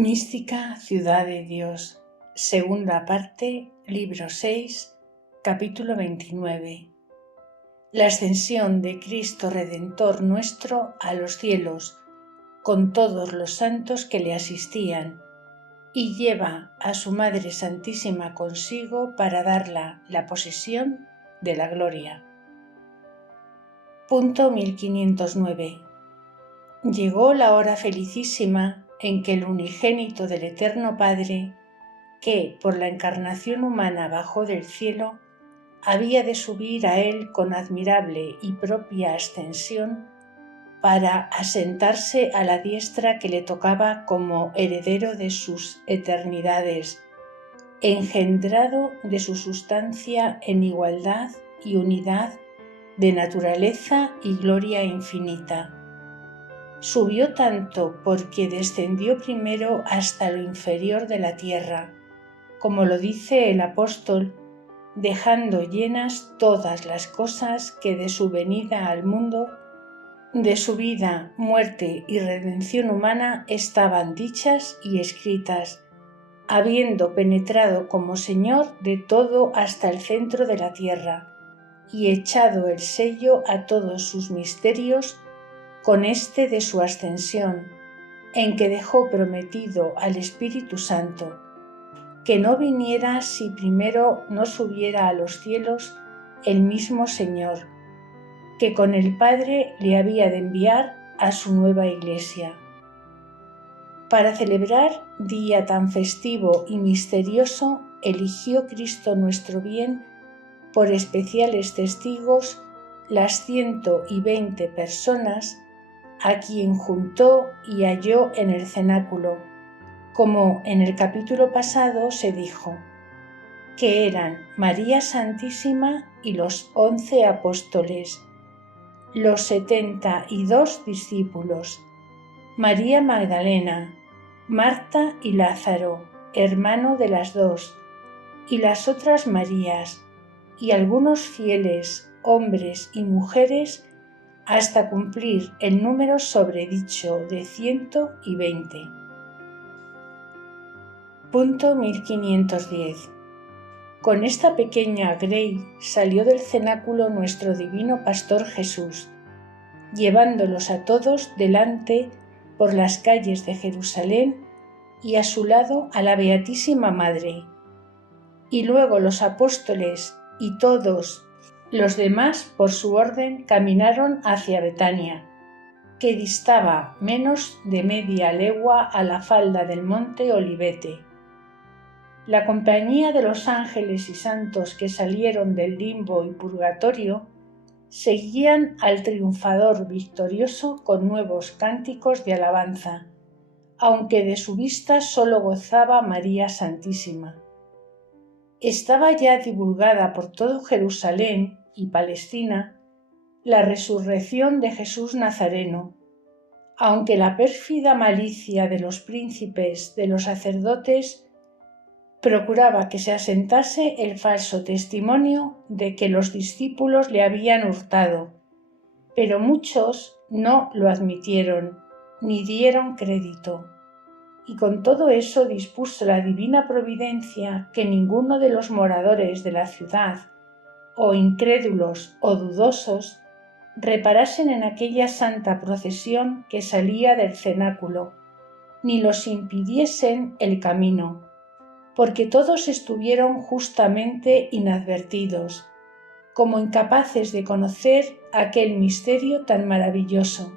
Mística Ciudad de Dios, segunda parte, libro 6, capítulo 29. La ascensión de Cristo Redentor nuestro a los cielos, con todos los santos que le asistían, y lleva a su Madre Santísima consigo para darla la posesión de la gloria. Punto 1509. Llegó la hora felicísima en que el unigénito del Eterno Padre, que por la encarnación humana bajó del cielo, había de subir a él con admirable y propia ascensión para asentarse a la diestra que le tocaba como heredero de sus eternidades, engendrado de su sustancia en igualdad y unidad de naturaleza y gloria infinita. Subió tanto porque descendió primero hasta lo inferior de la tierra, como lo dice el apóstol, dejando llenas todas las cosas que de su venida al mundo, de su vida, muerte y redención humana estaban dichas y escritas, habiendo penetrado como Señor de todo hasta el centro de la tierra, y echado el sello a todos sus misterios con este de su ascensión, en que dejó prometido al Espíritu Santo, que no viniera si primero no subiera a los cielos el mismo Señor, que con el Padre le había de enviar a su nueva Iglesia. Para celebrar día tan festivo y misterioso, eligió Cristo nuestro bien por especiales testigos las 120 personas a quien juntó y halló en el cenáculo, como en el capítulo pasado se dijo, que eran María Santísima y los 11 apóstoles, los 72 discípulos, María Magdalena, Marta y Lázaro, hermano de las dos, y las otras Marías, y algunos fieles, hombres y mujeres, hasta cumplir el número sobredicho de 120. Punto 1510. Con esta pequeña grey salió del cenáculo nuestro divino Pastor Jesús, llevándolos a todos delante por las calles de Jerusalén y a su lado a la Beatísima Madre. Y luego los apóstoles y todos los demás, por su orden, caminaron hacia Betania, que distaba menos de media legua a la falda del monte Olivete. La compañía de los ángeles y santos que salieron del limbo y purgatorio seguían al triunfador victorioso con nuevos cánticos de alabanza, aunque de su vista solo gozaba María Santísima. Estaba ya divulgada por todo Jerusalén y Palestina la resurrección de Jesús Nazareno, aunque la pérfida malicia de los príncipes de los sacerdotes procuraba que se asentase el falso testimonio de que los discípulos le habían hurtado, pero muchos no lo admitieron ni dieron crédito. Y con todo eso dispuso la divina providencia que ninguno de los moradores de la ciudad, o incrédulos o dudosos, reparasen en aquella santa procesión que salía del cenáculo, ni los impidiesen el camino, porque todos estuvieron justamente inadvertidos, como incapaces de conocer aquel misterio tan maravilloso.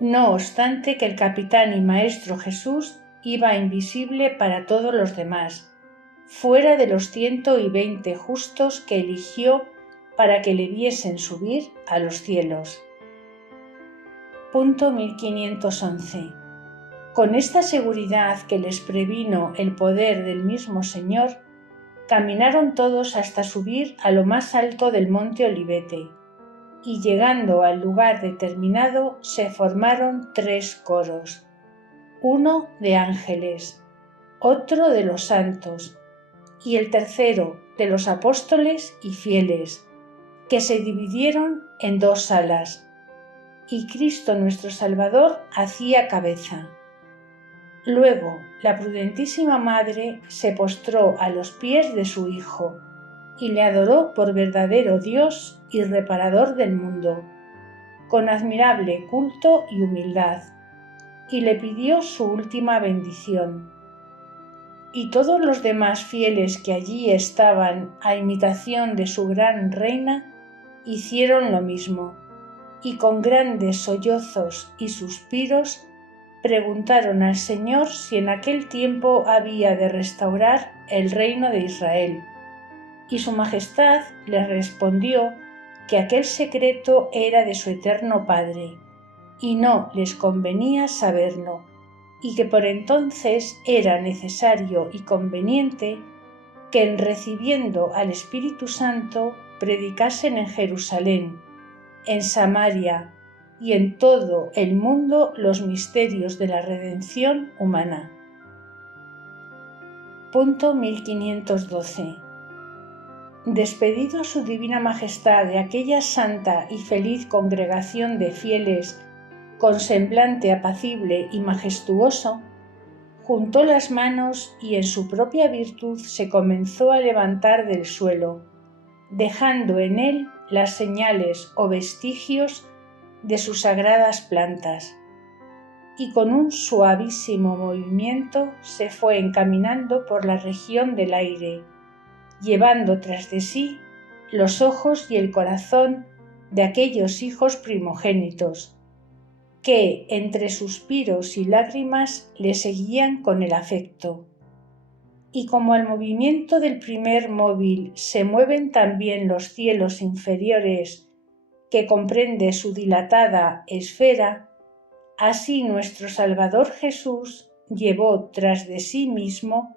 No obstante que el capitán y maestro Jesús iba invisible para todos los demás, fuera de los 120 justos que eligió para que le viesen subir a los cielos. Punto 1511. Con esta seguridad que les previno el poder del mismo Señor, caminaron todos hasta subir a lo más alto del monte Olivete, y llegando al lugar determinado se formaron 3 coros, uno de ángeles, otro de los santos, y el tercero de los apóstoles y fieles, que se dividieron en 2 salas, y Cristo nuestro Salvador hacía cabeza. Luego, la prudentísima madre se postró a los pies de su hijo y le adoró por verdadero Dios y reparador del mundo, con admirable culto y humildad, y le pidió su última bendición. Y todos los demás fieles que allí estaban a imitación de su gran reina, hicieron lo mismo, y con grandes sollozos y suspiros preguntaron al Señor si en aquel tiempo había de restaurar el reino de Israel. Y su Majestad les respondió que aquel secreto era de su eterno Padre, y no les convenía saberlo, y que por entonces era necesario y conveniente que en recibiendo al Espíritu Santo predicasen en Jerusalén, en Samaria y en todo el mundo los misterios de la redención humana. Punto 1512. Despedido su Divina Majestad de aquella santa y feliz congregación de fieles con semblante apacible y majestuoso, juntó las manos y en su propia virtud se comenzó a levantar del suelo, dejando en él las señales o vestigios de sus sagradas plantas, y con un suavísimo movimiento se fue encaminando por la región del aire, llevando tras de sí los ojos y el corazón de aquellos hijos primogénitos, que entre suspiros y lágrimas le seguían con el afecto. Y como al movimiento del primer móvil se mueven también los cielos inferiores que comprende su dilatada esfera, así nuestro Salvador Jesús llevó tras de sí mismo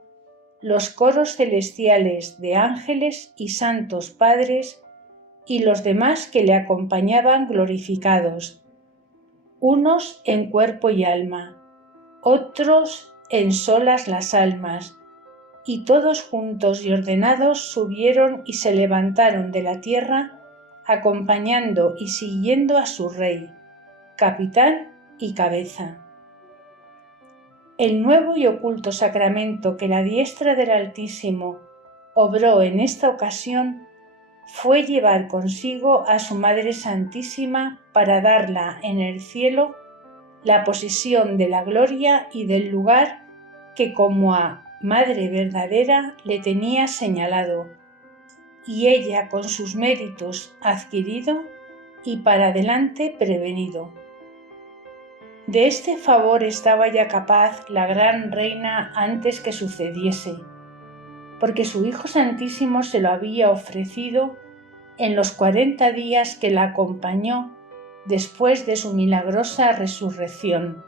los coros celestiales de ángeles y santos padres y los demás que le acompañaban glorificados, unos en cuerpo y alma, otros en solas las almas, y todos juntos y ordenados subieron y se levantaron de la tierra, acompañando y siguiendo a su Rey, capitán y cabeza. El nuevo y oculto sacramento que la diestra del Altísimo obró en esta ocasión fue llevar consigo a su Madre Santísima para darla en el cielo la posesión de la gloria y del lugar que como a Madre verdadera le tenía señalado, y ella con sus méritos adquirido y para adelante prevenido. De este favor estaba ya capaz la gran reina antes que sucediese, porque su Hijo Santísimo se lo había ofrecido en los 40 días que la acompañó después de su milagrosa resurrección,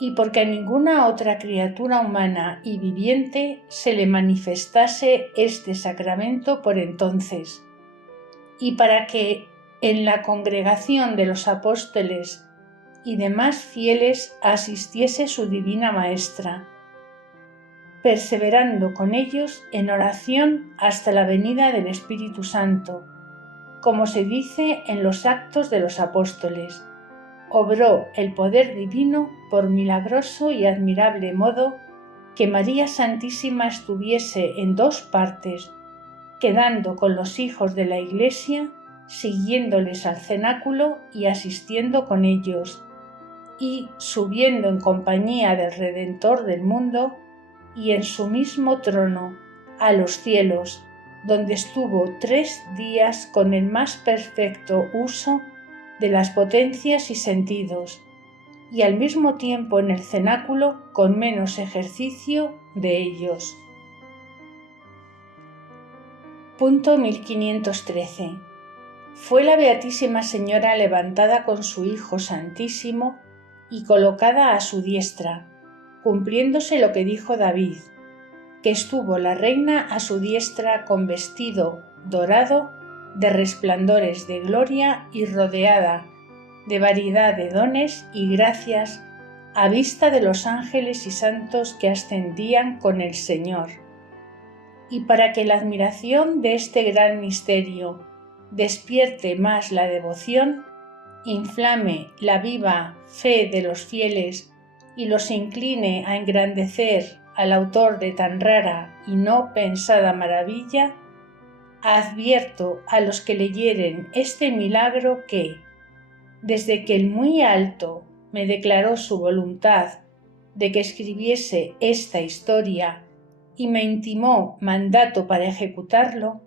y porque a ninguna otra criatura humana y viviente se le manifestase este sacramento por entonces, y para que en la congregación de los apóstoles y demás fieles asistiese su divina Maestra, perseverando con ellos en oración hasta la venida del Espíritu Santo, como se dice en los Actos de los Apóstoles. Obró el poder divino por milagroso y admirable modo que María Santísima estuviese en 2 partes, quedando con los hijos de la Iglesia, siguiéndoles al cenáculo y asistiendo con ellos, y subiendo en compañía del Redentor del mundo y en su mismo trono a los cielos, donde estuvo 3 días con el más perfecto uso de las potencias y sentidos, y al mismo tiempo en el cenáculo con menos ejercicio de ellos. Punto 1513. Fue la Beatísima Señora levantada con su Hijo Santísimo y colocada a su diestra, cumpliéndose lo que dijo David, que estuvo la reina a su diestra con vestido dorado de resplandores de gloria y rodeada de variedad de dones y gracias a vista de los ángeles y santos que ascendían con el Señor. Y para que la admiración de este gran misterio despierte más la devoción, inflame la viva fe de los fieles y los incline a engrandecer al autor de tan rara y no pensada maravilla, advierto a los que leyeren este milagro que, desde que el Muy Alto me declaró su voluntad de que escribiese esta historia y me intimó mandato para ejecutarlo,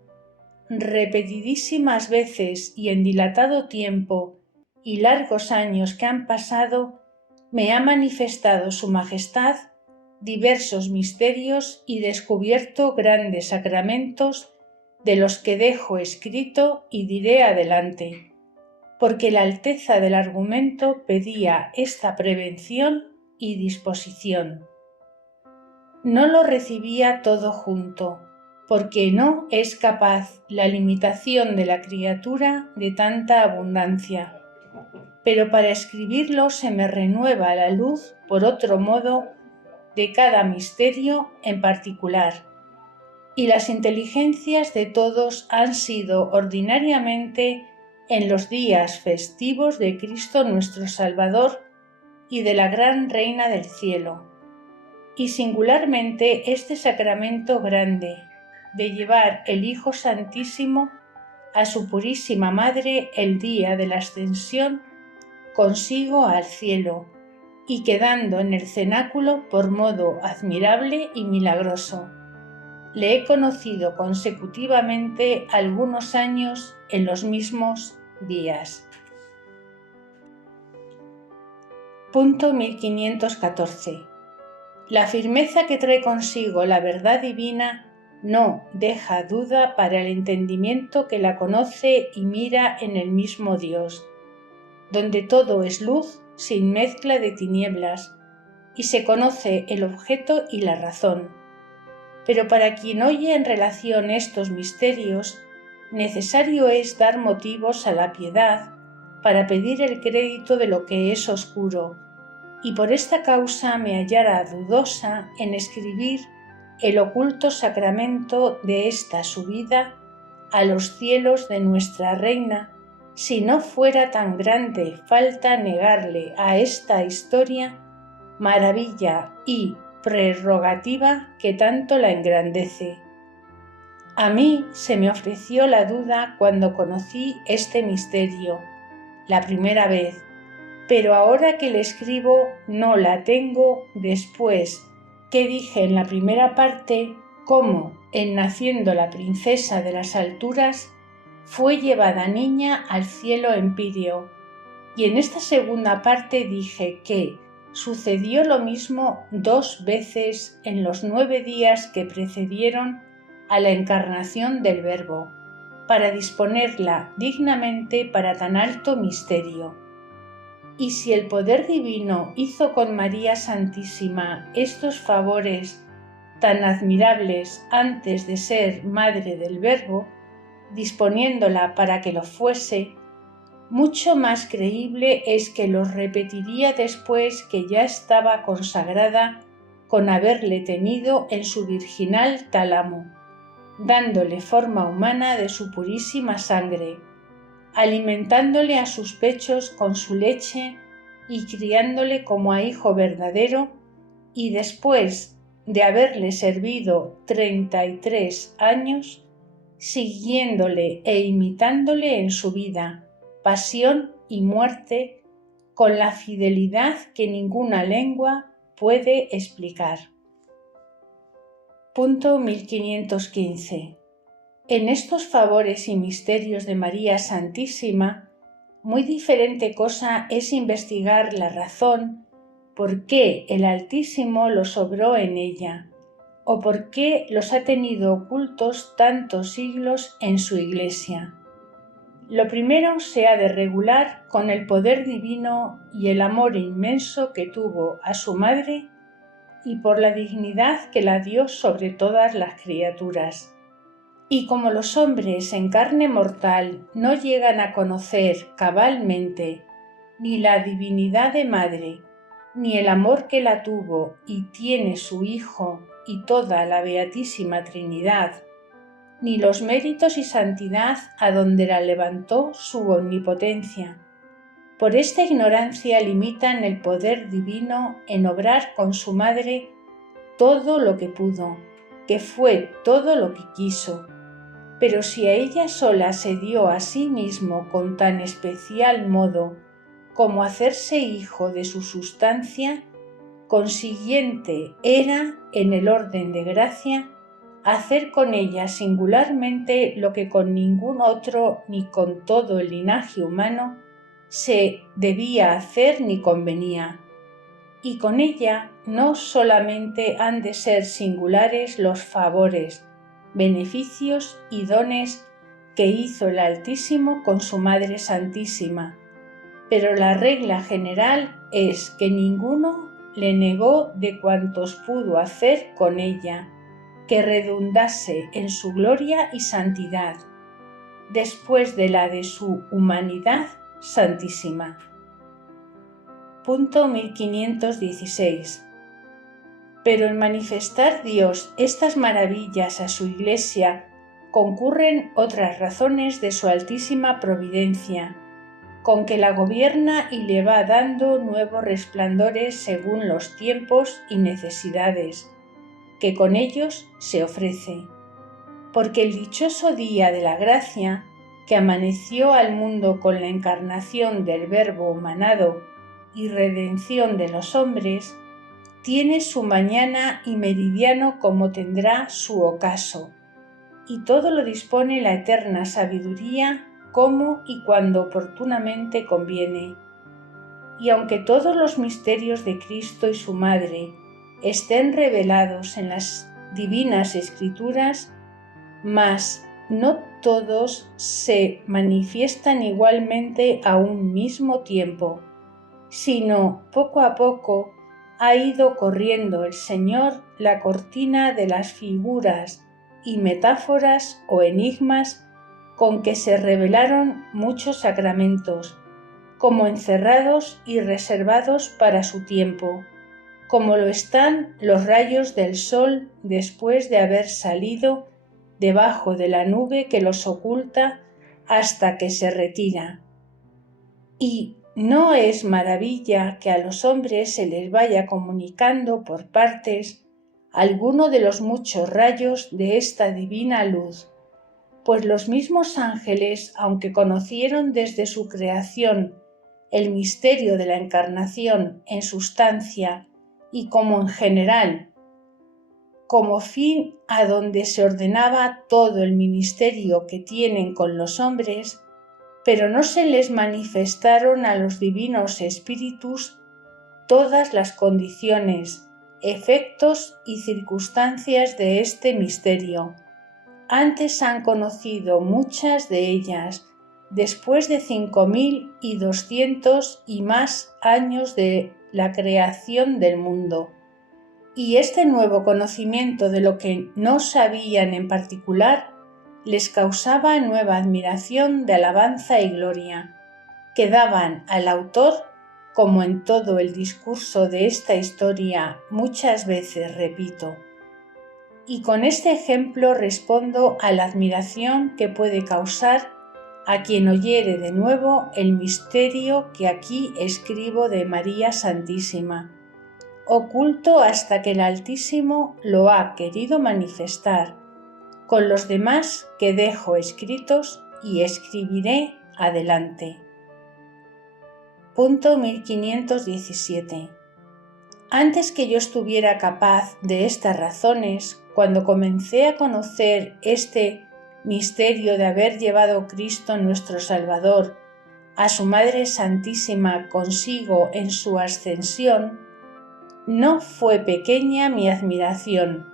repetidísimas veces y en dilatado tiempo y largos años que han pasado, me ha manifestado su majestad diversos misterios y descubierto grandes sacramentos de los que dejo escrito y diré adelante, porque la alteza del argumento pedía esta prevención y disposición. No lo recibía todo junto, porque no es capaz la limitación de la criatura de tanta abundancia, pero para escribirlo se me renueva la luz por otro modo de cada misterio en particular, y las inteligencias de todos han sido ordinariamente en los días festivos de Cristo nuestro Salvador y de la gran Reina del Cielo, y singularmente este sacramento grande de llevar el Hijo Santísimo a su purísima Madre el día de la ascensión consigo al cielo, y quedando en el cenáculo por modo admirable y milagroso. Le he conocido consecutivamente algunos años en los mismos días. Punto 1514. La firmeza que trae consigo la verdad divina no deja duda para el entendimiento que la conoce y mira en el mismo Dios, donde todo es luz sin mezcla de tinieblas, y se conoce el objeto y la razón. Pero para quien oye en relación estos misterios, necesario es dar motivos a la piedad para pedir el crédito de lo que es oscuro, y por esta causa me hallara dudosa en escribir el oculto sacramento de esta subida a los cielos de nuestra Reina, si no fuera tan grande falta negarle a esta historia maravilla y prerrogativa que tanto la engrandece. A mí se me ofreció la duda cuando conocí este misterio, la primera vez, pero ahora que le escribo no la tengo después que dije en la primera parte cómo, en naciendo la princesa de las alturas, fue llevada niña al cielo empíreo, y en esta segunda parte dije que sucedió lo mismo 2 veces en los 9 días que precedieron a la encarnación del Verbo, para disponerla dignamente para tan alto misterio. Y si el poder divino hizo con María Santísima estos favores tan admirables antes de ser madre del Verbo, disponiéndola para que lo fuese, mucho más creíble es que los repetiría después que ya estaba consagrada con haberle tenido en su virginal tálamo, dándole forma humana de su purísima sangre, alimentándole a sus pechos con su leche y criándole como a hijo verdadero, y después de haberle servido 33 años, siguiéndole e imitándole en su vida, pasión y muerte, con la fidelidad que ninguna lengua puede explicar. Punto 1515. En estos favores y misterios de María Santísima, muy diferente cosa es investigar la razón por qué el Altísimo los obró en ella, o por qué los ha tenido ocultos tantos siglos en su Iglesia. Lo primero se ha de regular con el poder divino y el amor inmenso que tuvo a su madre y por la dignidad que la dio sobre todas las criaturas. Y como los hombres en carne mortal no llegan a conocer cabalmente ni la divinidad de madre, ni el amor que la tuvo y tiene su Hijo y toda la Beatísima Trinidad, ni los méritos y santidad a donde la levantó su omnipotencia, Por esta ignorancia limitan el poder divino en obrar con su madre todo lo que pudo, que fue todo lo que quiso. Pero si a ella sola se dio a sí mismo con tan especial modo como hacerse hijo de su sustancia, consiguiente era, en el orden de gracia, hacer con ella singularmente lo que con ningún otro ni con todo el linaje humano se debía hacer ni convenía. Y con ella no solamente han de ser singulares los favores, beneficios y dones que hizo el Altísimo con su Madre Santísima, pero la regla general es que ninguno le negó de cuantos pudo hacer con ella, que redundase en su gloria y santidad, después de la de su humanidad santísima. Punto 1516. Pero en manifestar Dios estas maravillas a su Iglesia concurren otras razones de su altísima providencia, con que la gobierna y le va dando nuevos resplandores según los tiempos y necesidades, que con ellos se ofrece. Porque el dichoso día de la gracia, que amaneció al mundo con la encarnación del Verbo humanado y redención de los hombres, tiene su mañana y meridiano como tendrá su ocaso, y todo lo dispone la eterna sabiduría como y cuando oportunamente conviene. Y aunque todos los misterios de Cristo y su Madre estén revelados en las divinas Escrituras, mas no todos se manifiestan igualmente a un mismo tiempo, sino poco a poco ha ido corriendo el Señor la cortina de las figuras y metáforas o enigmas con que se revelaron muchos sacramentos, como encerrados y reservados para su tiempo, como lo están los rayos del sol después de haber salido debajo de la nube que los oculta hasta que se retira. Y no es maravilla que a los hombres se les vaya comunicando por partes alguno de los muchos rayos de esta divina luz, pues los mismos ángeles, aunque conocieron desde su creación el misterio de la encarnación en sustancia y como en general, como fin a donde se ordenaba todo el ministerio que tienen con los hombres, pero no se les manifestaron a los divinos espíritus todas las condiciones, efectos y circunstancias de este misterio. Antes han conocido muchas de ellas, después de 5200 y más años de la creación del mundo. Y este nuevo conocimiento de lo que no sabían en particular les causaba nueva admiración de alabanza y gloria, que daban al autor, como en todo el discurso de esta historia muchas veces repito. Y con este ejemplo respondo a la admiración que puede causar a quien oyere de nuevo el misterio que aquí escribo de María Santísima, oculto hasta que el Altísimo lo ha querido manifestar, con los demás que dejo escritos y escribiré adelante. Punto 1517. Antes que yo estuviera capaz de estas razones, cuando comencé a conocer este misterio de haber llevado Cristo nuestro Salvador a su Madre Santísima consigo en su ascensión, no fue pequeña mi admiración,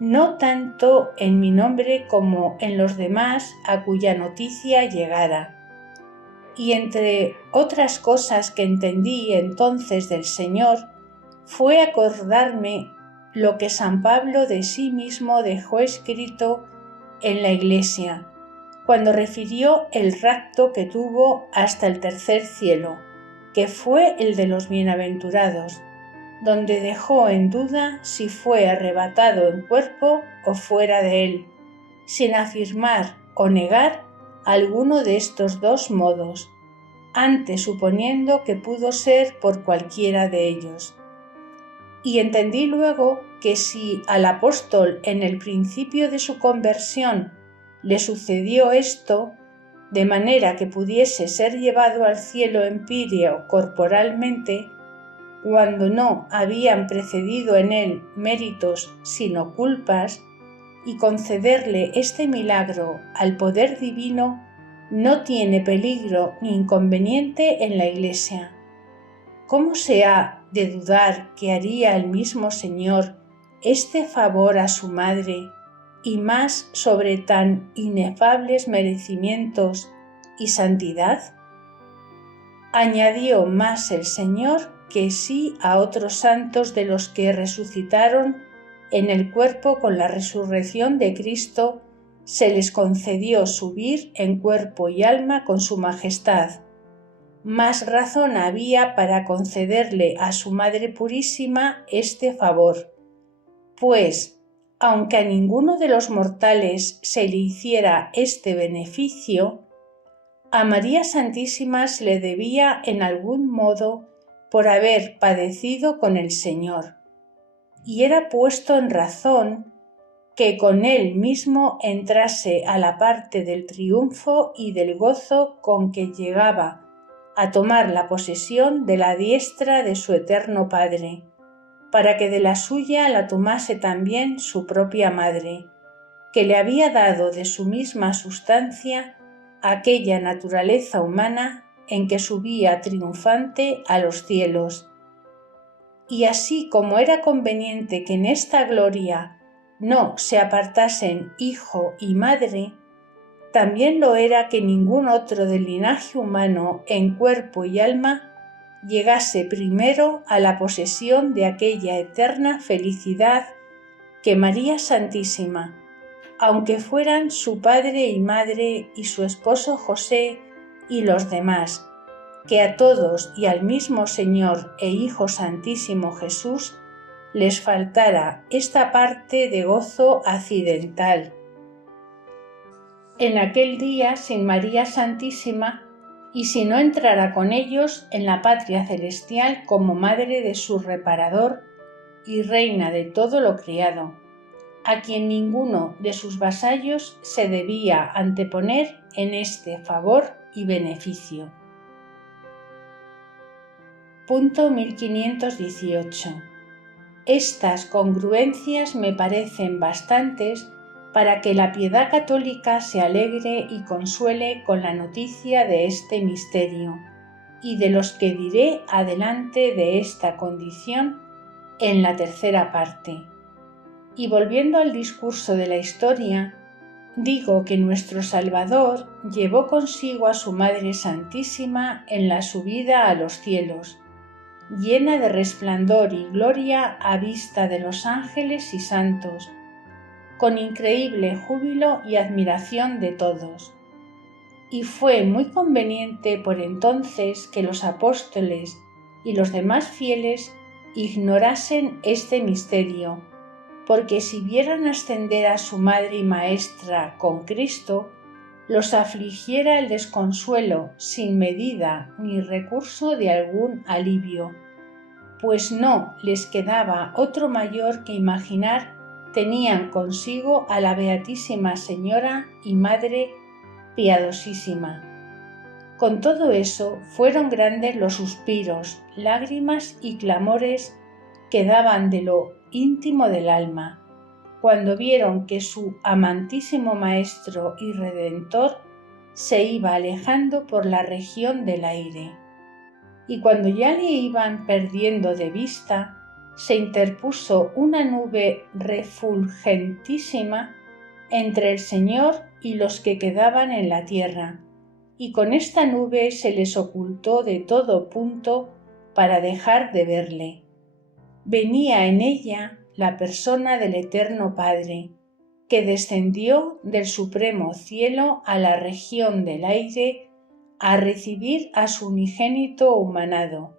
no tanto en mi nombre como en los demás a cuya noticia llegara. Y entre otras cosas que entendí entonces del Señor, fue acordarme lo que San Pablo de sí mismo dejó escrito en la Iglesia, cuando refirió el rapto que tuvo hasta el tercer cielo, que fue el de los bienaventurados, donde dejó en duda si fue arrebatado en cuerpo o fuera de él, sin afirmar o negar alguno de estos dos modos, antes suponiendo que pudo ser por cualquiera de ellos. Y entendí luego que si al apóstol en el principio de su conversión le sucedió esto, de manera que pudiese ser llevado al cielo empíreo corporalmente, cuando no habían precedido en él méritos sino culpas, y concederle este milagro al poder divino, no tiene peligro ni inconveniente en la Iglesia. ¿Cómo se ha de dudar que haría el mismo Señor este favor a su Madre, y más sobre tan inefables merecimientos y santidad? Añadió más el Señor que sí a otros santos de los que resucitaron en el cuerpo con la resurrección de Cristo, se les concedió subir en cuerpo y alma con su majestad. Más razón había para concederle a su Madre Purísima este favor, pues, aunque a ninguno de los mortales se le hiciera este beneficio, a María Santísima se le debía en algún modo por haber padecido con el Señor, y era puesto en razón que con él mismo entrase a la parte del triunfo y del gozo con que llegaba a tomar la posesión de la diestra de su eterno Padre, para que de la suya la tomase también su propia Madre, que le había dado de su misma sustancia aquella naturaleza humana en que subía triunfante a los cielos. Y así como era conveniente que en esta gloria no se apartasen hijo y madre, también lo era que ningún otro del linaje humano en cuerpo y alma llegase primero a la posesión de aquella eterna felicidad que María Santísima, aunque fueran su padre y madre y su esposo José y los demás, que a todos y al mismo Señor e Hijo Santísimo Jesús les faltara esta parte de gozo accidental. En aquel día sin María Santísima, y si no entrara con ellos en la patria celestial como madre de su reparador y reina de todo lo criado, a quien ninguno de sus vasallos se debía anteponer en este favor y beneficio. Punto 1518. Estas congruencias me parecen bastantes para que la piedad católica se alegre y consuele con la noticia de este misterio, y de los que diré adelante de esta condición en la tercera parte. Y volviendo al discurso de la historia, digo que nuestro Salvador llevó consigo a su Madre Santísima en la subida a los cielos, llena de resplandor y gloria a vista de los ángeles y santos, con increíble júbilo y admiración de todos. Y fue muy conveniente por entonces que los apóstoles y los demás fieles ignorasen este misterio, porque si vieran ascender a su Madre y Maestra con Cristo, los afligiera el desconsuelo sin medida ni recurso de algún alivio, pues no les quedaba otro mayor que imaginar tenían consigo a la Beatísima Señora y Madre piadosísima. Con todo eso fueron grandes los suspiros, lágrimas y clamores que daban de lo íntimo del alma, cuando vieron que su amantísimo Maestro y Redentor se iba alejando por la región del aire. Y cuando ya le iban perdiendo de vista, se interpuso una nube refulgentísima entre el Señor y los que quedaban en la tierra, y con esta nube se les ocultó de todo punto para dejar de verle. Venía en ella la persona del Eterno Padre, que descendió del supremo cielo a la región del aire a recibir a su unigénito humanado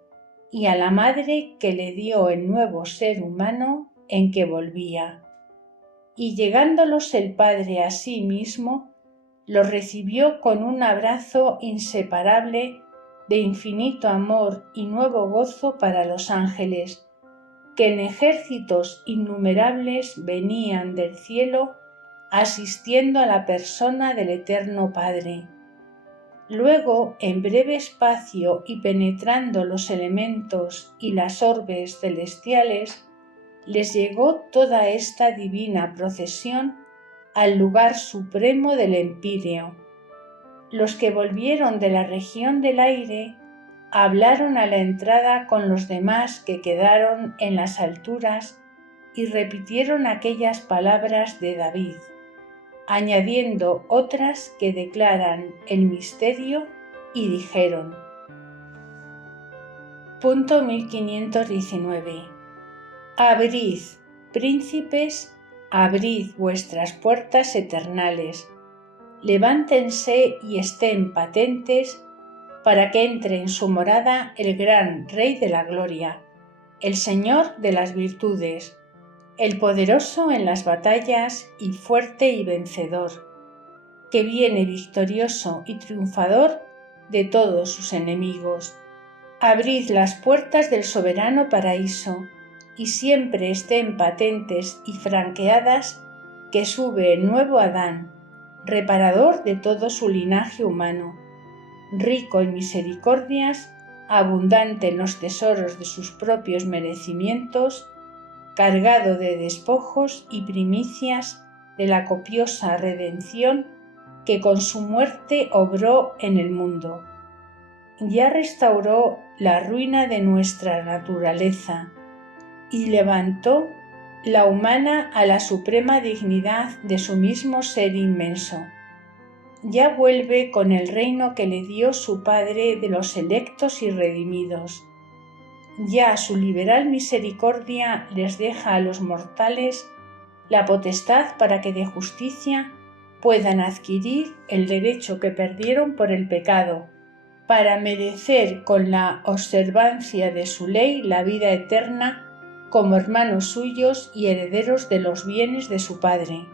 y a la madre que le dio el nuevo ser humano en que volvía. Y llegándolos el Padre a sí mismo, los recibió con un abrazo inseparable de infinito amor y nuevo gozo para los ángeles, que en ejércitos innumerables venían del cielo asistiendo a la persona del Eterno Padre. Luego, en breve espacio y penetrando los elementos y las orbes celestiales, les llegó toda esta divina procesión al lugar supremo del Empíreo. Los que volvieron de la región del aire hablaron a la entrada con los demás que quedaron en las alturas y repitieron aquellas palabras de David, añadiendo otras que declaran el misterio, y dijeron: Punto 1519. Abrid, príncipes, abrid vuestras puertas eternales, levántense y estén patentes para que entre en su morada el gran Rey de la Gloria, el Señor de las virtudes, el poderoso en las batallas y fuerte y vencedor, que viene victorioso y triunfador de todos sus enemigos. Abrid las puertas del soberano paraíso, y siempre estén patentes y franqueadas que sube el nuevo Adán, reparador de todo su linaje humano, rico en misericordias, abundante en los tesoros de sus propios merecimientos, cargado de despojos y primicias de la copiosa redención que con su muerte obró en el mundo. Ya restauró la ruina de nuestra naturaleza y levantó la humana a la suprema dignidad de su mismo ser inmenso. Ya vuelve con el reino que le dio su Padre de los electos y redimidos. Ya su liberal misericordia les deja a los mortales la potestad para que de justicia puedan adquirir el derecho que perdieron por el pecado, para merecer con la observancia de su ley la vida eterna como hermanos suyos y herederos de los bienes de su Padre.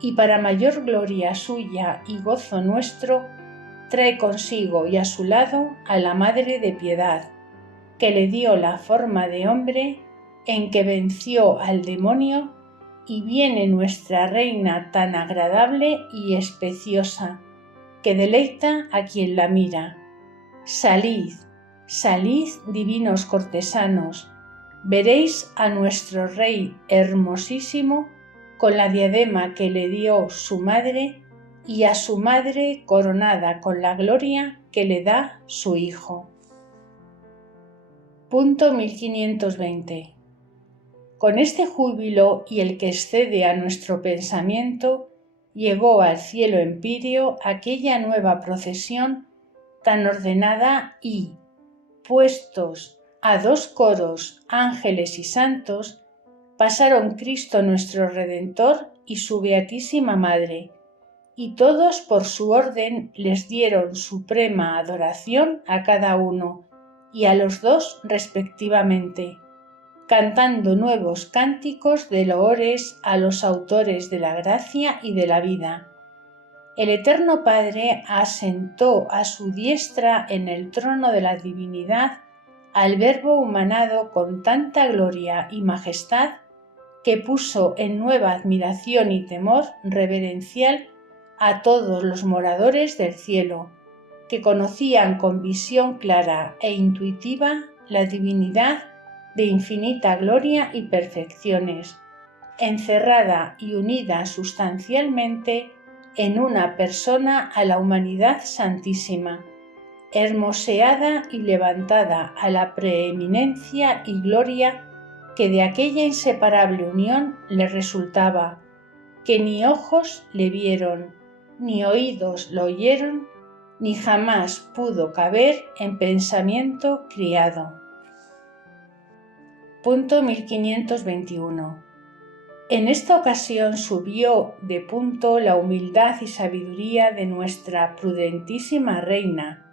Y para mayor gloria suya y gozo nuestro, trae consigo y a su lado a la Madre de Piedad, que le dio la forma de hombre, en que venció al demonio, y viene nuestra Reina tan agradable y especiosa, que deleita a quien la mira. Salid, salid, divinos cortesanos, veréis a nuestro Rey hermosísimo, con la diadema que le dio su madre, y a su madre coronada con la gloria que le da su Hijo. Punto 1520. Con este júbilo y el que excede a nuestro pensamiento, llegó al cielo empíreo aquella nueva procesión tan ordenada y, puestos a dos coros, ángeles y santos, pasaron Cristo nuestro Redentor y su Beatísima Madre, y todos por su orden les dieron suprema adoración a cada uno y a los dos respectivamente, cantando nuevos cánticos de loores a los autores de la gracia y de la vida. El Eterno Padre asentó a su diestra en el trono de la divinidad al Verbo humanado con tanta gloria y majestad que puso en nueva admiración y temor reverencial a todos los moradores del cielo, que conocían con visión clara e intuitiva la divinidad de infinita gloria y perfecciones, encerrada y unida sustancialmente en una persona a la humanidad santísima, hermoseada y levantada a la preeminencia y gloria que de aquella inseparable unión le resultaba, que ni ojos le vieron, ni oídos lo oyeron, ni jamás pudo caber en pensamiento criado. Punto 1521. En esta ocasión subió de punto la humildad y sabiduría de nuestra prudentísima Reina,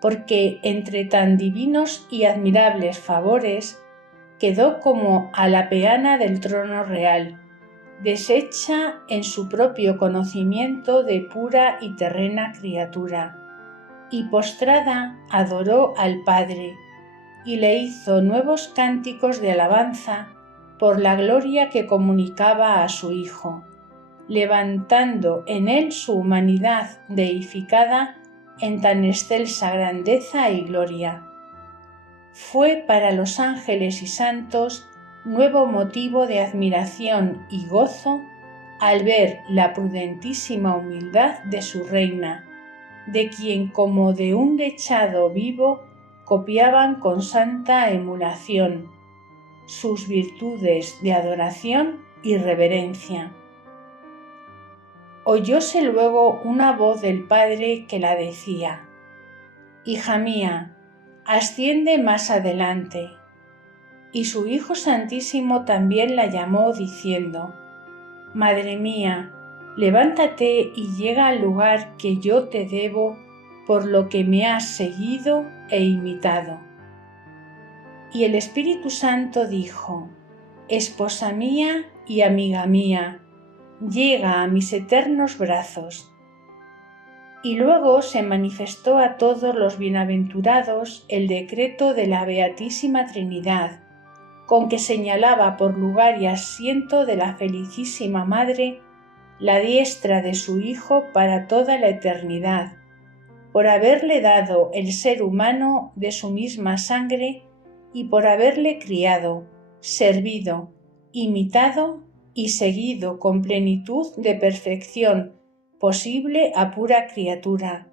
porque entre tan divinos y admirables favores quedó como a la peana del trono real, deshecha en su propio conocimiento de pura y terrena criatura, y postrada adoró al Padre y le hizo nuevos cánticos de alabanza por la gloria que comunicaba a su Hijo, levantando en él su humanidad deificada en tan excelsa grandeza y gloria. Fue para los ángeles y santos nuevo motivo de admiración y gozo al ver la prudentísima humildad de su reina, de quien como de un dechado vivo copiaban con santa emulación sus virtudes de adoración y reverencia. Oyóse luego una voz del Padre que la decía: «Hija mía, asciende más adelante». Y su Hijo Santísimo también la llamó diciendo: «Madre mía, levántate y llega al lugar que yo te debo por lo que me has seguido e imitado». Y el Espíritu Santo dijo: «Esposa mía y amiga mía, llega a mis eternos brazos». Y luego se manifestó a todos los bienaventurados el decreto de la Beatísima Trinidad, con que señalaba por lugar y asiento de la Felicísima Madre la diestra de su Hijo para toda la eternidad, por haberle dado el ser humano de su misma sangre y por haberle criado, servido, imitado y seguido con plenitud de perfección posible a pura criatura,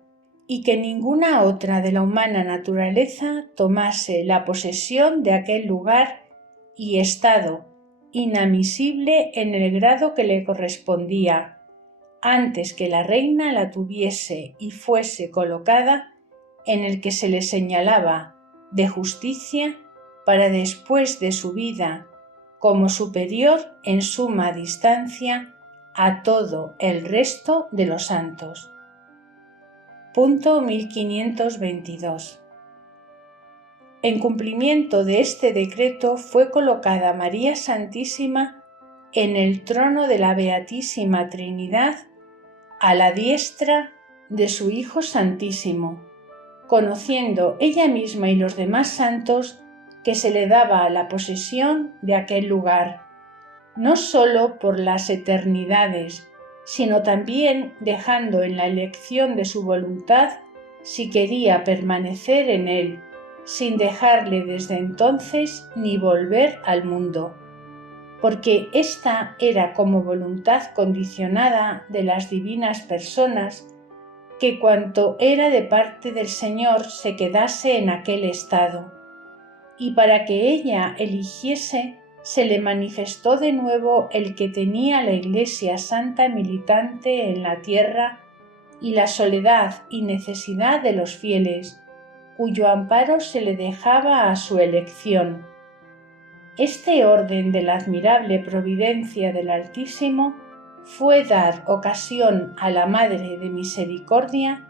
y que ninguna otra de la humana naturaleza tomase la posesión de aquel lugar y estado inadmisible en el grado que le correspondía, antes que la reina la tuviese y fuese colocada en el que se le señalaba de justicia para después de su vida como superior en suma distancia a todo el resto de los santos. Punto 1522. En cumplimiento de este decreto fue colocada María Santísima en el trono de la Beatísima Trinidad a la diestra de su Hijo Santísimo, conociendo ella misma y los demás santos que se le daba la posesión de aquel lugar, no sólo por las eternidades, sino también dejando en la elección de su voluntad si quería permanecer en él, sin dejarle desde entonces ni volver al mundo, porque ésta era como voluntad condicionada de las divinas personas, que cuanto era de parte del Señor se quedase en aquel estado, y para que ella eligiese se le manifestó de nuevo el que tenía la Iglesia Santa militante en la tierra y la soledad y necesidad de los fieles, cuyo amparo se le dejaba a su elección. Este orden de la admirable providencia del Altísimo fue dar ocasión a la Madre de Misericordia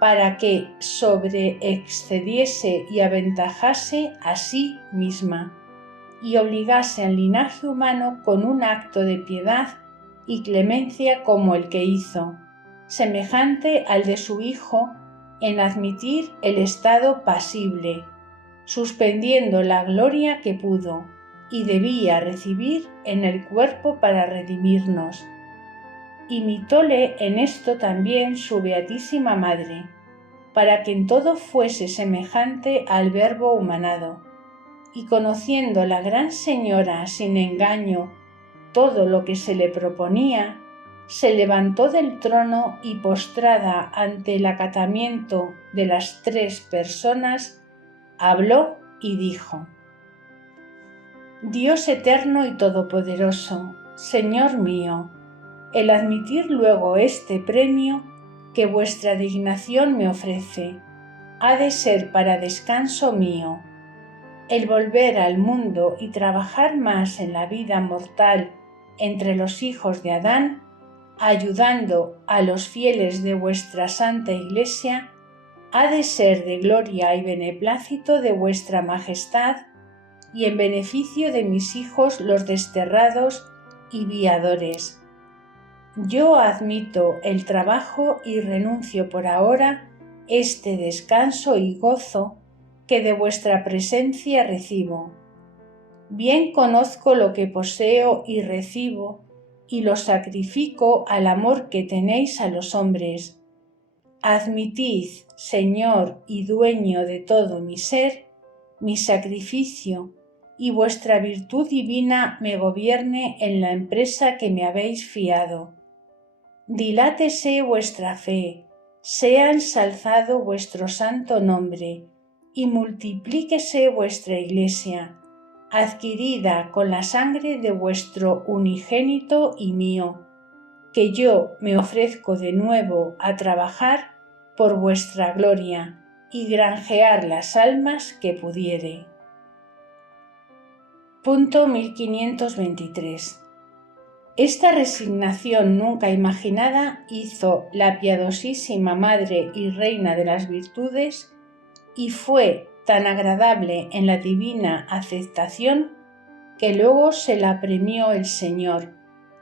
para que sobreexcediese y aventajase a sí misma, y obligase al linaje humano con un acto de piedad y clemencia como el que hizo, semejante al de su Hijo, en admitir el estado pasible, suspendiendo la gloria que pudo y debía recibir en el cuerpo para redimirnos. Imitóle en esto también su Beatísima Madre, para que en todo fuese semejante al Verbo humanado, y conociendo la Gran Señora sin engaño todo lo que se le proponía, se levantó del trono y postrada ante el acatamiento de las tres personas, habló y dijo: Dios eterno y todopoderoso, Señor mío, el admitir luego este premio que vuestra dignación me ofrece, ha de ser para descanso mío. El volver al mundo y trabajar más en la vida mortal entre los hijos de Adán, ayudando a los fieles de vuestra Santa Iglesia, ha de ser de gloria y beneplácito de vuestra Majestad y en beneficio de mis hijos los desterrados y viadores. Yo admito el trabajo y renuncio por ahora este descanso y gozo que de vuestra presencia recibo. Bien conozco lo que poseo y recibo, y lo sacrifico al amor que tenéis a los hombres. Admitid, Señor y dueño de todo mi ser, mi sacrificio, y vuestra virtud divina me gobierne en la empresa que me habéis fiado. Dilátese vuestra fe, sea ensalzado vuestro santo nombre, y multiplíquese vuestra Iglesia, adquirida con la sangre de vuestro unigénito y mío, que yo me ofrezco de nuevo a trabajar por vuestra gloria y granjear las almas que pudiere. Punto 1523. Esta resignación nunca imaginada hizo la piadosísima Madre y Reina de las Virtudes y fue tan agradable en la divina aceptación que luego se la premió el Señor,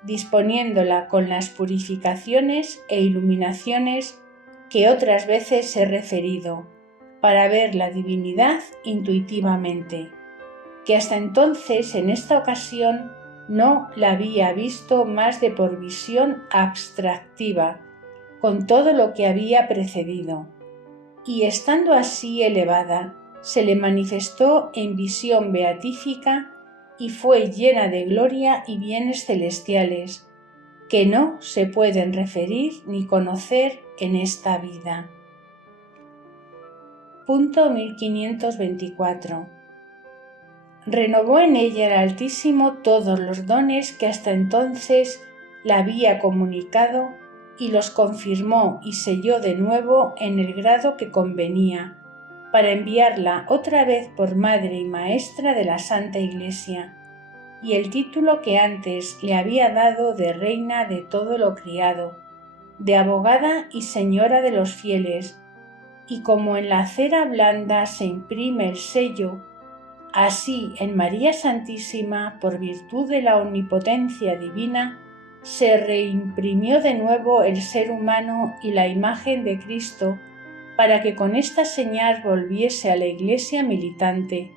disponiéndola con las purificaciones e iluminaciones que otras veces he referido, para ver la divinidad intuitivamente, que hasta entonces en esta ocasión no la había visto más de por visión abstractiva, con todo lo que había precedido, y estando así elevada, se le manifestó en visión beatífica y fue llena de gloria y bienes celestiales, que no se pueden referir ni conocer en esta vida. Punto 1524. Renovó en ella el Altísimo todos los dones que hasta entonces la había comunicado y los confirmó y selló de nuevo en el grado que convenía, para enviarla otra vez por madre y maestra de la Santa Iglesia, y el título que antes le había dado de reina de todo lo criado, de abogada y señora de los fieles, y como en la cera blanda se imprime el sello, así en María Santísima, por virtud de la omnipotencia divina, se reimprimió de nuevo el ser humano y la imagen de Cristo, para que con esta señal volviese a la Iglesia militante,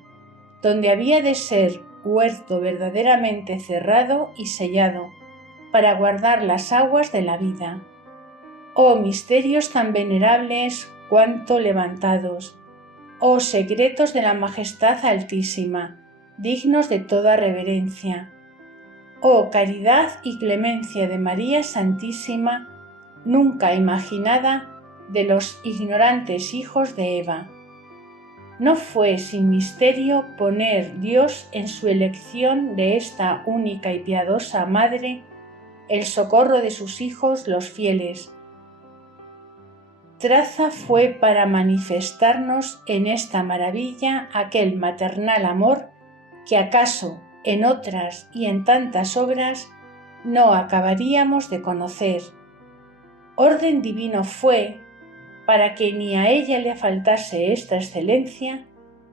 donde había de ser huerto verdaderamente cerrado y sellado, para guardar las aguas de la vida. Oh misterios tan venerables cuanto levantados, oh secretos de la majestad altísima, dignos de toda reverencia, oh caridad y clemencia de María Santísima, nunca imaginada de los ignorantes hijos de Eva. No fue sin misterio poner Dios en su elección de esta única y piadosa Madre el socorro de sus hijos los fieles. Traza fue para manifestarnos en esta maravilla aquel maternal amor que acaso en otras y en tantas obras no acabaríamos de conocer. Orden divino fue para que ni a ella le faltase esta excelencia,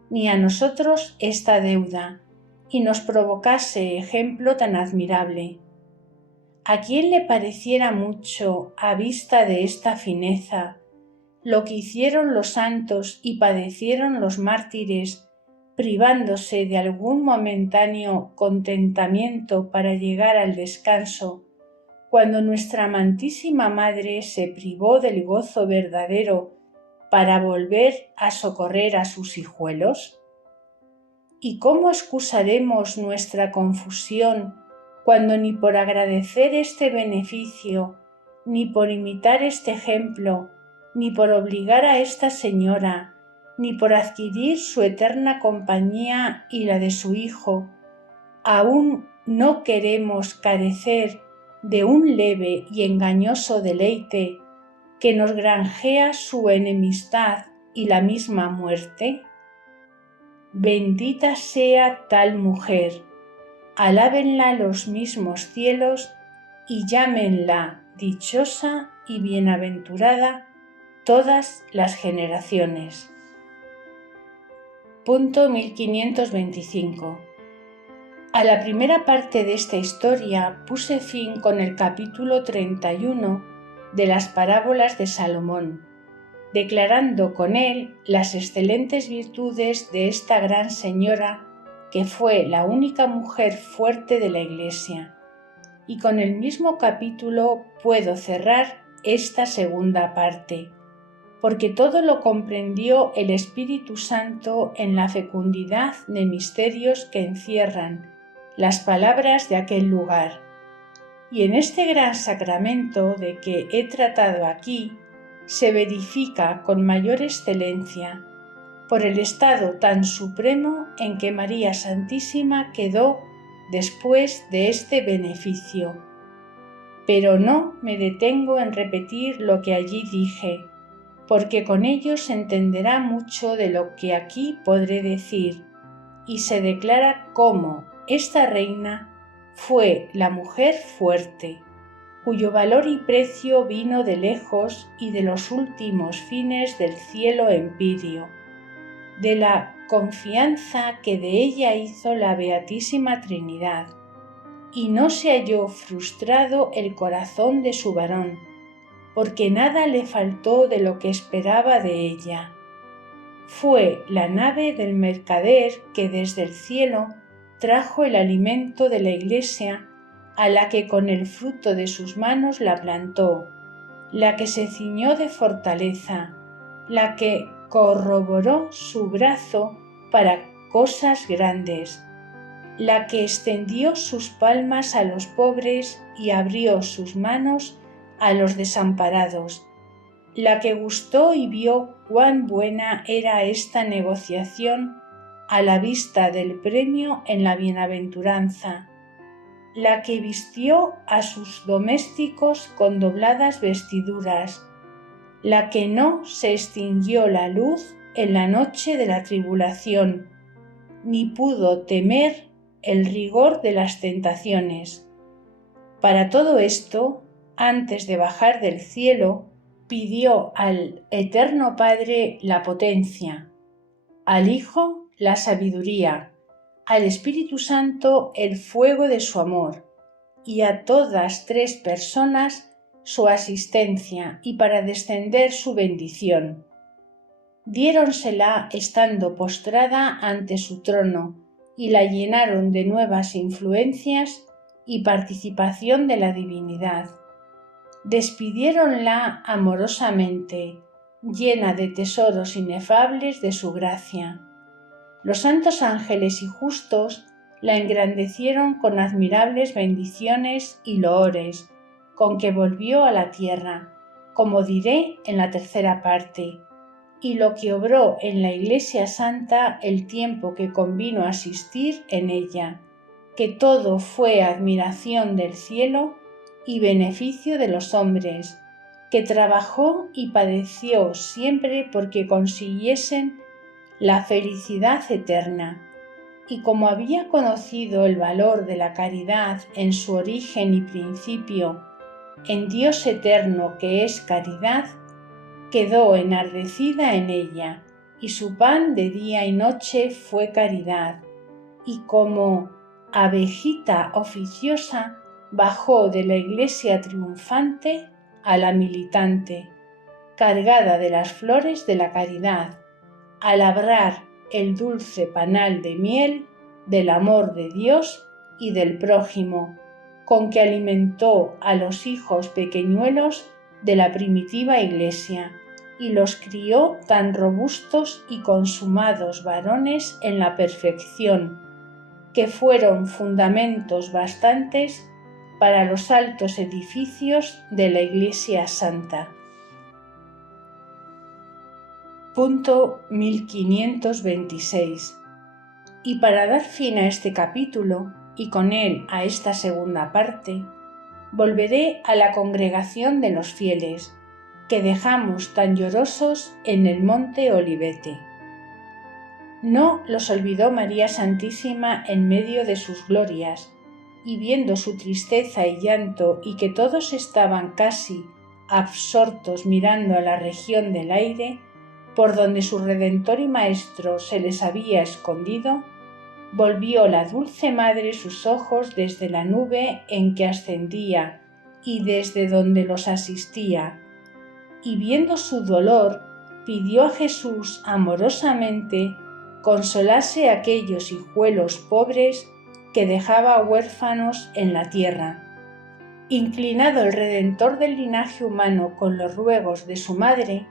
ni a nosotros esta deuda, y nos provocase ejemplo tan admirable. ¿A quién le pareciera mucho, a vista de esta fineza, lo que hicieron los santos y padecieron los mártires, privándose de algún momentáneo contentamiento para llegar al descanso, cuando nuestra amantísima Madre se privó del gozo verdadero para volver a socorrer a sus hijuelos? ¿Y cómo excusaremos nuestra confusión cuando ni por agradecer este beneficio, ni por imitar este ejemplo, ni por obligar a esta señora, ni por adquirir su eterna compañía y la de su Hijo, aún no queremos carecer de un leve y engañoso deleite que nos granjea su enemistad y la misma muerte? Bendita sea tal mujer, alábenla los mismos cielos y llámenla dichosa y bienaventurada todas las generaciones. Punto 1525. A la primera parte de esta historia puse fin con el capítulo 31 de las parábolas de Salomón, declarando con él las excelentes virtudes de esta gran señora que fue la única mujer fuerte de la Iglesia. Y con el mismo capítulo puedo cerrar esta segunda parte, porque todo lo comprendió el Espíritu Santo en la fecundidad de misterios que encierran las palabras de aquel lugar. Y en este gran sacramento de que he tratado aquí, se verifica con mayor excelencia, por el estado tan supremo en que María Santísima quedó después de este beneficio. Pero no me detengo en repetir lo que allí dije, porque con ello se entenderá mucho de lo que aquí podré decir, y se declara cómo esta reina fue la mujer fuerte, cuyo valor y precio vino de lejos y de los últimos fines del cielo empíreo, de la confianza que de ella hizo la Beatísima Trinidad, y no se halló frustrado el corazón de su varón, porque nada le faltó de lo que esperaba de ella. Fue la nave del mercader que desde el cielo trajo el alimento de la Iglesia, a la que con el fruto de sus manos la plantó, la que se ciñó de fortaleza, la que corroboró su brazo para cosas grandes, la que extendió sus palmas a los pobres y abrió sus manos a los desamparados, la que gustó y vio cuán buena era esta negociación a la vista del premio en la bienaventuranza, la que vistió a sus domésticos con dobladas vestiduras, la que no se extinguió la luz en la noche de la tribulación, ni pudo temer el rigor de las tentaciones. Para todo esto, antes de bajar del cielo, pidió al Eterno Padre la potencia, al Hijo la sabiduría, al Espíritu Santo el fuego de su amor, y a todas tres personas su asistencia y para descender su bendición. Diéronsela estando postrada ante su trono y la llenaron de nuevas influencias y participación de la divinidad. Despidiéronla amorosamente, llena de tesoros inefables de su gracia. Los santos ángeles y justos la engrandecieron con admirables bendiciones y loores, con que volvió a la tierra, como diré en la tercera parte, y lo que obró en la Iglesia Santa el tiempo que convino asistir en ella, que todo fue admiración del cielo y beneficio de los hombres, que trabajó y padeció siempre porque consiguiesen la felicidad eterna. Y como había conocido el valor de la caridad en su origen y principio, en Dios eterno que es caridad, quedó enardecida en ella, y su pan de día y noche fue caridad, y como abejita oficiosa bajó de la iglesia triunfante a la militante, cargada de las flores de la caridad, a labrar el dulce panal de miel del amor de Dios y del prójimo, con que alimentó a los hijos pequeñuelos de la primitiva Iglesia y los crió tan robustos y consumados varones en la perfección, que fueron fundamentos bastantes para los altos edificios de la Iglesia Santa. Punto 1526. Y para dar fin a este capítulo, y con él a esta segunda parte, volveré a la congregación de los fieles, que dejamos tan llorosos en el monte Olivete. No los olvidó María Santísima en medio de sus glorias, y viendo su tristeza y llanto y que todos estaban casi absortos mirando a la región del aire, por donde su Redentor y Maestro se les había escondido, volvió la dulce Madre sus ojos desde la nube en que ascendía y desde donde los asistía, y viendo su dolor, pidió a Jesús amorosamente consolase a aquellos hijuelos pobres que dejaba huérfanos en la tierra. Inclinado el Redentor del linaje humano con los ruegos de su madre,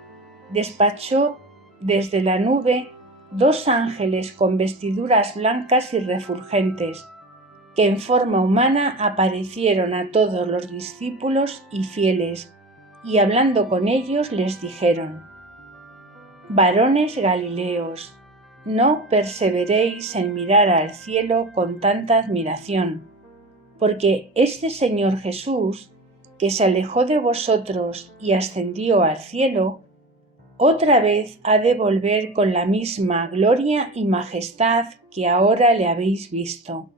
despachó desde la nube 2 ángeles con vestiduras blancas y refulgentes, que en forma humana aparecieron a todos los discípulos y fieles, y hablando con ellos les dijeron: «Varones Galileos, no perseveréis en mirar al cielo con tanta admiración, porque este Señor Jesús, que se alejó de vosotros y ascendió al cielo, otra vez ha de volver con la misma gloria y majestad que ahora le habéis visto».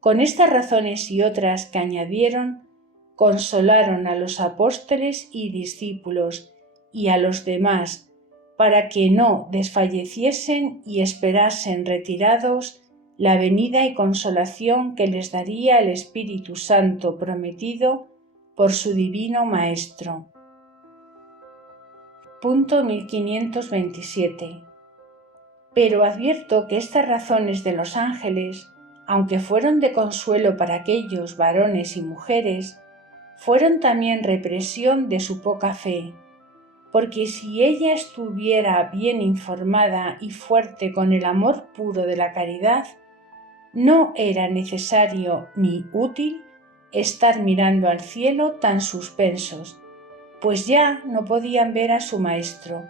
Con estas razones y otras que añadieron, consolaron a los apóstoles y discípulos y a los demás, para que no desfalleciesen y esperasen retirados la venida y consolación que les daría el Espíritu Santo prometido por su divino Maestro. Punto 1527. Pero advierto que estas razones de los ángeles, aunque fueron de consuelo para aquellos varones y mujeres, fueron también represión de su poca fe, porque si ella estuviera bien informada y fuerte con el amor puro de la caridad, no era necesario ni útil estar mirando al cielo tan suspensos, pues ya no podían ver a su Maestro,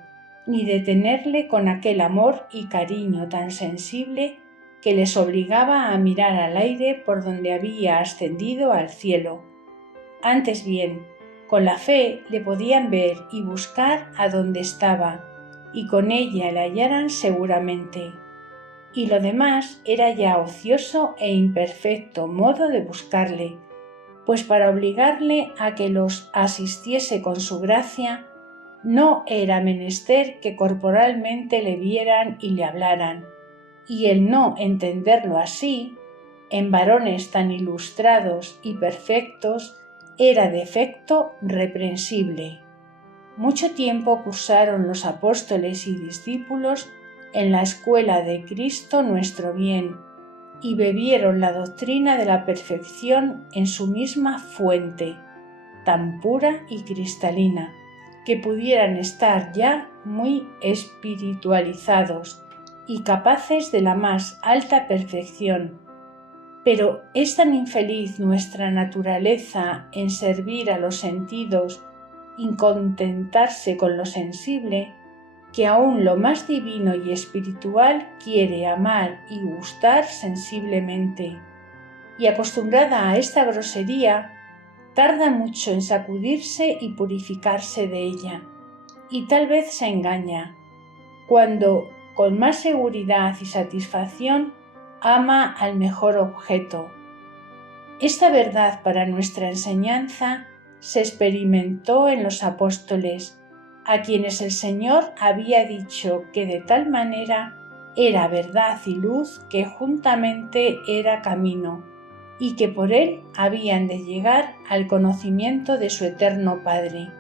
ni detenerle con aquel amor y cariño tan sensible que les obligaba a mirar al aire por donde había ascendido al cielo. Antes bien, con la fe le podían ver y buscar a donde estaba, y con ella le hallaran seguramente. Y lo demás era ya ocioso e imperfecto modo de buscarle, pues para obligarle a que los asistiese con su gracia, no era menester que corporalmente le vieran y le hablaran, y el no entenderlo así, en varones tan ilustrados y perfectos, era defecto reprensible. Mucho tiempo cursaron los apóstoles y discípulos en la escuela de Cristo nuestro bien, y bebieron la doctrina de la perfección en su misma fuente, tan pura y cristalina, que pudieran estar ya muy espiritualizados y capaces de la más alta perfección. Pero es tan infeliz nuestra naturaleza en servir a los sentidos y contentarse con lo sensible, que aún lo más divino y espiritual quiere amar y gustar sensiblemente, y acostumbrada a esta grosería, tarda mucho en sacudirse y purificarse de ella, y tal vez se engaña, cuando con más seguridad y satisfacción ama al mejor objeto. Esta verdad para nuestra enseñanza se experimentó en los apóstoles, a quienes el Señor había dicho que de tal manera era verdad y luz que juntamente era camino, y que por él habían de llegar al conocimiento de su eterno Padre,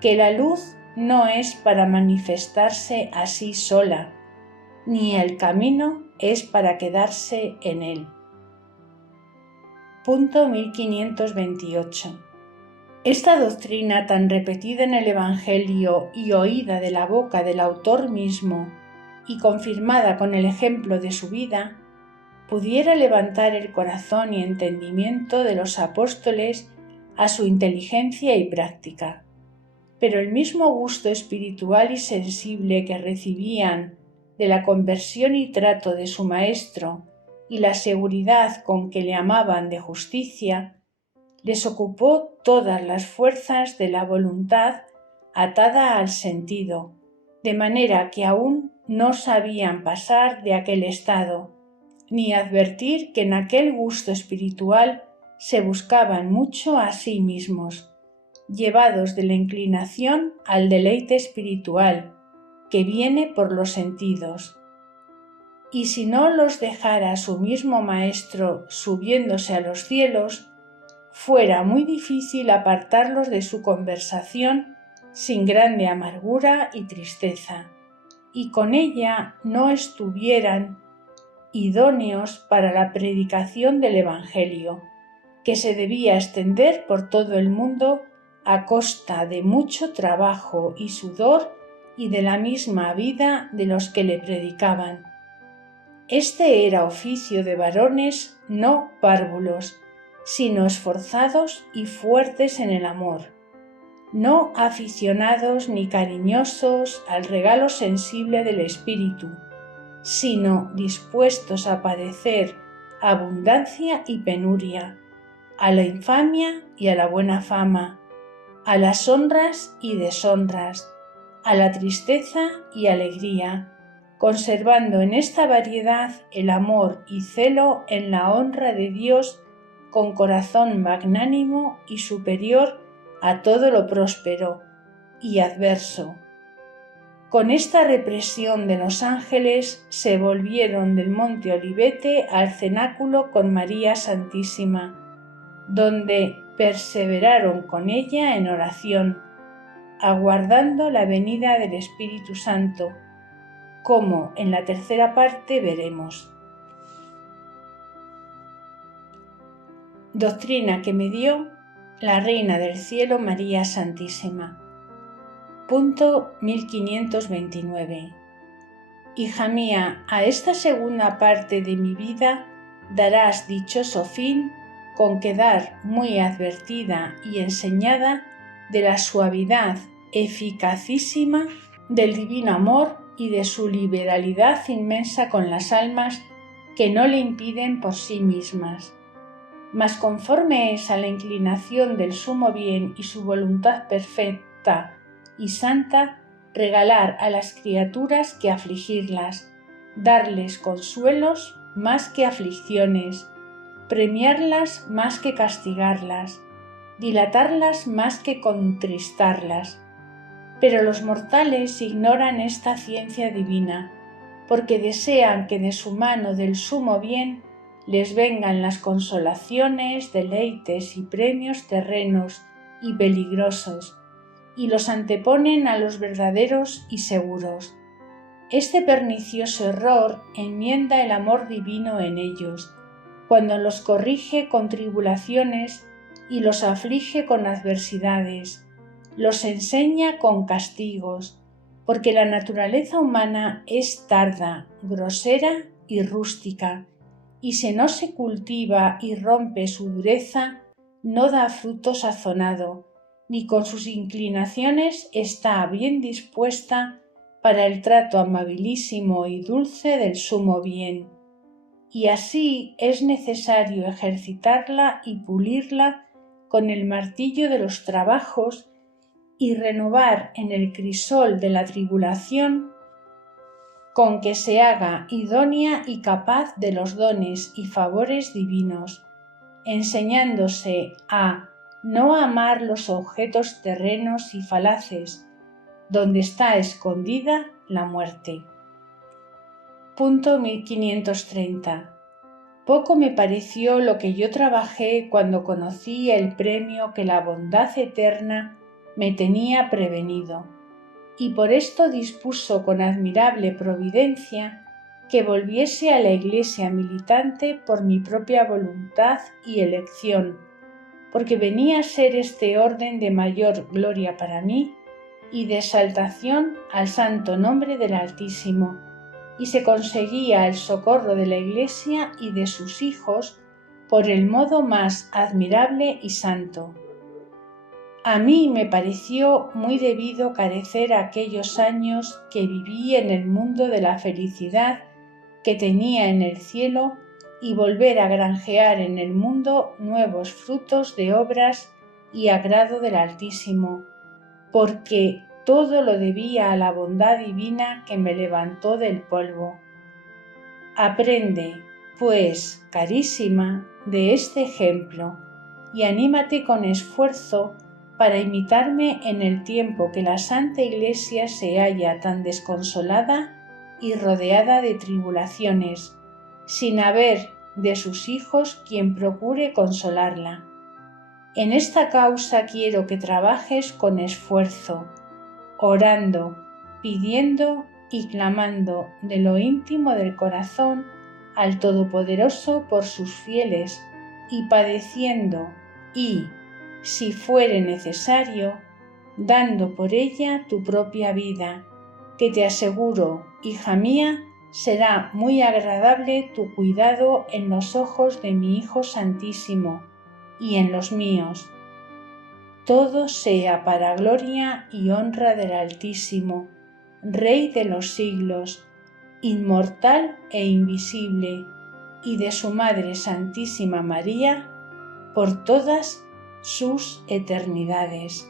que la luz no es para manifestarse así sola, ni el camino es para quedarse en él. Punto 1528. Esta doctrina tan repetida en el Evangelio y oída de la boca del autor mismo y confirmada con el ejemplo de su vida, pudiera levantar el corazón y entendimiento de los apóstoles a su inteligencia y práctica. Pero el mismo gusto espiritual y sensible que recibían de la conversión y trato de su Maestro y la seguridad con que le amaban de justicia, les ocupó todas las fuerzas de la voluntad atada al sentido, de manera que aún no sabían pasar de aquel estado, ni advertir que en aquel gusto espiritual se buscaban mucho a sí mismos, llevados de la inclinación al deleite espiritual, que viene por los sentidos. Y si no los dejara su mismo Maestro subiéndose a los cielos, fuera muy difícil apartarlos de su conversación sin grande amargura y tristeza, y con ella no estuvieran idóneos para la predicación del Evangelio, que se debía extender por todo el mundo a costa de mucho trabajo y sudor y de la misma vida de los que le predicaban. Este era oficio de varones no párvulos, sino esforzados y fuertes en el amor, no aficionados ni cariñosos al regalo sensible del Espíritu, sino dispuestos a padecer abundancia y penuria, a la infamia y a la buena fama, a las honras y deshonras, a la tristeza y alegría, conservando en esta variedad el amor y celo en la honra de Dios con corazón magnánimo y superior a todo lo próspero y adverso. Con esta represión de los ángeles se volvieron del monte Olivete al cenáculo con María Santísima, donde perseveraron con ella en oración, aguardando la venida del Espíritu Santo, como en la tercera parte veremos. Doctrina que me dio la Reina del Cielo María Santísima. Punto 1529. Hija mía, a esta segunda parte de mi vida darás dichoso fin con quedar muy advertida y enseñada de la suavidad eficacísima del divino amor y de su liberalidad inmensa con las almas que no le impiden por sí mismas. Mas conforme es a la inclinación del sumo bien y su voluntad perfecta y santa, regalar a las criaturas que afligirlas, darles consuelos más que aflicciones, premiarlas más que castigarlas, dilatarlas más que contristarlas. Pero los mortales ignoran esta ciencia divina, porque desean que de su mano del sumo bien les vengan las consolaciones, deleites y premios terrenos y peligrosos, y los anteponen a los verdaderos y seguros. Este pernicioso error enmienda el amor divino en ellos, cuando los corrige con tribulaciones y los aflige con adversidades, los enseña con castigos, porque la naturaleza humana es tarda, grosera y rústica, y si no se cultiva y rompe su dureza, no da fruto sazonado, ni con sus inclinaciones está bien dispuesta para el trato amabilísimo y dulce del sumo bien. Y así es necesario ejercitarla y pulirla con el martillo de los trabajos y renovar en el crisol de la tribulación con que se haga idónea y capaz de los dones y favores divinos, enseñándose a no amar los objetos terrenos y falaces, donde está escondida la muerte. Punto 1530. Poco me pareció lo que yo trabajé cuando conocí el premio que la bondad eterna me tenía prevenido, y por esto dispuso con admirable providencia que volviese a la Iglesia militante por mi propia voluntad y elección, porque venía a ser este orden de mayor gloria para mí y de exaltación al santo nombre del Altísimo, y se conseguía el socorro de la Iglesia y de sus hijos por el modo más admirable y santo. A mí me pareció muy debido carecer aquellos años que viví en el mundo de la felicidad que tenía en el cielo y volver a granjear en el mundo nuevos frutos de obras y agrado del Altísimo, porque todo lo debía a la bondad divina que me levantó del polvo. Aprende, pues, carísima, de este ejemplo y anímate con esfuerzo para imitarme en el tiempo que la Santa Iglesia se halla tan desconsolada y rodeada de tribulaciones, sin haber de sus hijos quien procure consolarla. En esta causa quiero que trabajes con esfuerzo, orando, pidiendo y clamando de lo íntimo del corazón al Todopoderoso por sus fieles y padeciendo y, si fuere necesario, dando por ella tu propia vida, que te aseguro, hija mía, será muy agradable tu cuidado en los ojos de mi Hijo Santísimo y en los míos. Todo sea para gloria y honra del Altísimo, Rey de los siglos, inmortal e invisible, y de su Madre Santísima María, por todas sus eternidades.